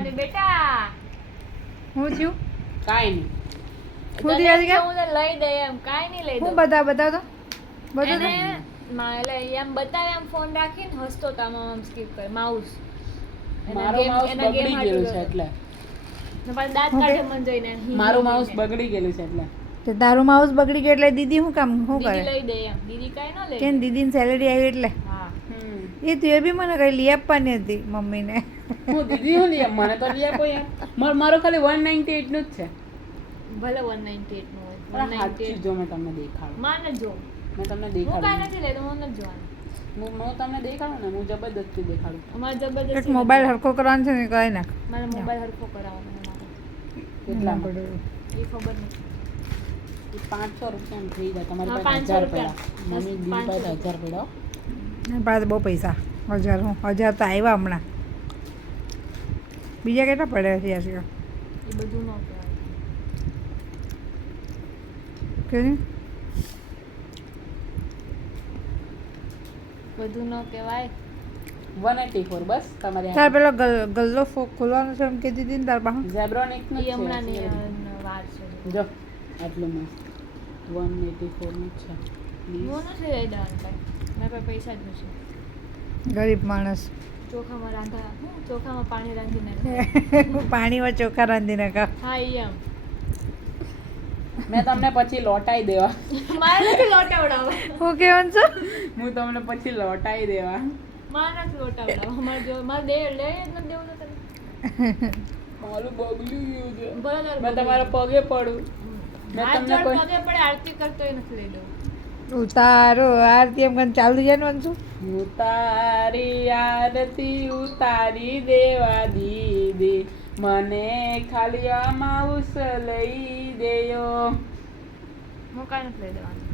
અરે બેટા હું થયું કાઈ નહીં. હું થયું આજે હું લઈ દે એમ કાઈ નહીં લઈ હું દઉં બતાવ તો બધું એને એટલે એમ બતાવે એમ ફોન રાખીને હસતો તો આમ સ્કીપ કરે માઉસ મારો માઉસ બગડી ગયેલું છે એટલે ને પાછું દાંત કાઢે મન જોઈને મારું માઉસ બગડી ગયેલું છે એટલે તે તારું માઉસ બગડી ગયું એટલે દીદી શું કામ શું દીદી કરે લઈ દે એમ દીદી કાઈ ન લે કેમ દીદીની સેલેરી આવી એટલે હા એ તું એ બી મને કઈ લઈ આપવાની હતી મમ્મીને હું દીદી હું લઈ મને તો લઈ આપો યાર મારો ખાલી 198 નું જ છે. ભલે 198 નું હોય પણ સાચું જો મેં તમને દેખાડું માને જો મેં તમને હું કાઈ દેખાડું નથી લેતો હું નથી જોવાનું હું તમને દેખાડું ને હું જબરદસ્તી દેખાડું. અમારે એક જબરદસ્તી મોબાઈલ હરખો કરવાનો છે ને કઈ નાખ મારે મોબાઈલ હરખો કરાવવાનો છે મારે કેટલા એ ખબર નથી 500 રૂપિયા થઈ જાય તમારી હા, પાસે 500 1000 પડ્યા મમ્મી દીદી પાસે 1000 પડ્યા એના પાસે બહુ પૈસા 1000 તો આવ્યા હમણાં બીજા કેટલા પડ્યા છે યાર એ બધું ન કહેવાય કે બધું ન કહેવાય 184 બસ તમારી તાર પેલો ગલ્લો ખોલવાનો છે એમ કે દીદી ને તાર પાસે ઝેબ્રોનિક નું એ હમણાં છે ની વાર છે જો આટલું મસ્ત 184 નું છે હું નથી લઈ દેવાનું કાંઈ મારા પાસે પૈસા જ નથી ગરીબ માણસ ચોખામાં રાંધા હું ચોખામાં પાણી રાંધીને પાણીમાં ચોખા રાંધીને ખા હા એમ મેં તમને પછી લોટાઈ દેવા મારે નથી લોટાવડાવવા હું કેવાનું છું હું તમને પછી લોટાઈ દેવા મારે નથી લોટાવડાવવા મારે જો મારે દે લે જ નથી દેવું તો તને મારું બગડ્યું ગયું છે બરાબર મેં તમારા પગે પડું મેં હાથ તમને જોડ કોઈ પગે પડે આરતી કરતોય નથી લઈ દઉં ઉતારો આરતી એમ કરીને ચાલુ જવાનું છું ઉતારી આરતી ઉતારી દેવા દીદી મને ખાલી આ માઉસ લઈ દેયો. હું કાંઈ નથી લઈ દેવાનું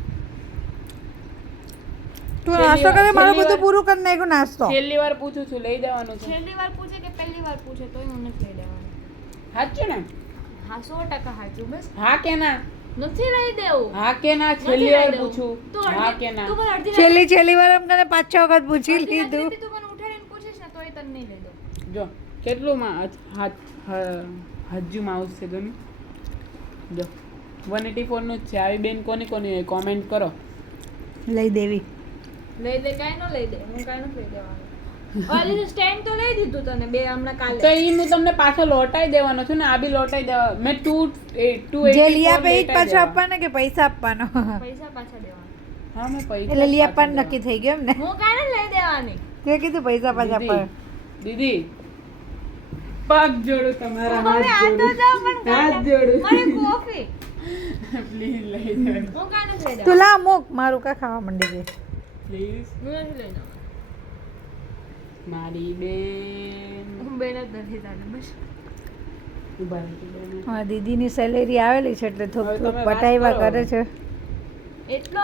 તું નાસ્તો કરે મારું બધું પૂરું કરી નાખ્યું નાસ્તો છેલ્લી વાર પૂછું છું લઈ દેવાનું છે છેલ્લી વાર પૂછે કે પહેલી વાર પૂછે તોય હું નથી લઈ દેવાનું સાચું ને હા 100% સાચું બસ હા કે ના નથી લઈ દેવું હા કે ના છેલ્લી વાર પૂછું હા કે ના તું મને અડધી છેલ્લી વાર એમ કરીને 5-6 વખત પૂછી લીધું રાત્રે તું મને ઉઠાડીને પૂછીશ ને તોય તને નહીં લઈ દઉં જો કેટલું હજુ માઉસ છે જો જો 184 નું જ છે. આવી બેન કોની કોની કોમેન્ટ કરો. લઈ દેવી લઈ દે કાંઈ ન લઈ દે હું કાંઈ નથી લઈ દેવાનું ઓલી સ્ટેન્ડ તો લઈ દીધું તને બે હમણાં કાલે તો ઈ હું તમને પાછો લોટાઈ દેવાનો છું ને આ બી લોટાઈ દેવા મેં 284 જે લઈ આપે એ જ પાછો આપવાનો કે પૈસા આપવાનો પૈસા પાછા દેવાના હા મેં પૈસા એટલે લઈ આપવાનું નક્કી થઈ ગયું એમ ને હું કાંઈ નથી લઈ દેવાની તે કીધું પૈસા પાછા આપવા દીદી પગ જોડું તમારા હવે આ તો જાઓ પણ હાથ જોડું મને કોફી પ્લીઝ લઈ જાઓ હું કાંઈ નથી લઈ તું દેવાનું લા મૂક મારું કા ખાવા માંડી ગઈ પ્લીઝ હું નથી લઈ દેવાનું મારી બેન હું બેન જ નથી તાને બસ ઉભા રહેજો બેન. હા દીદીની સેલેરી આવેલી છે એટલે હવે થોડું તમે વાત પટાઈવા કરો. કરે છે એટલો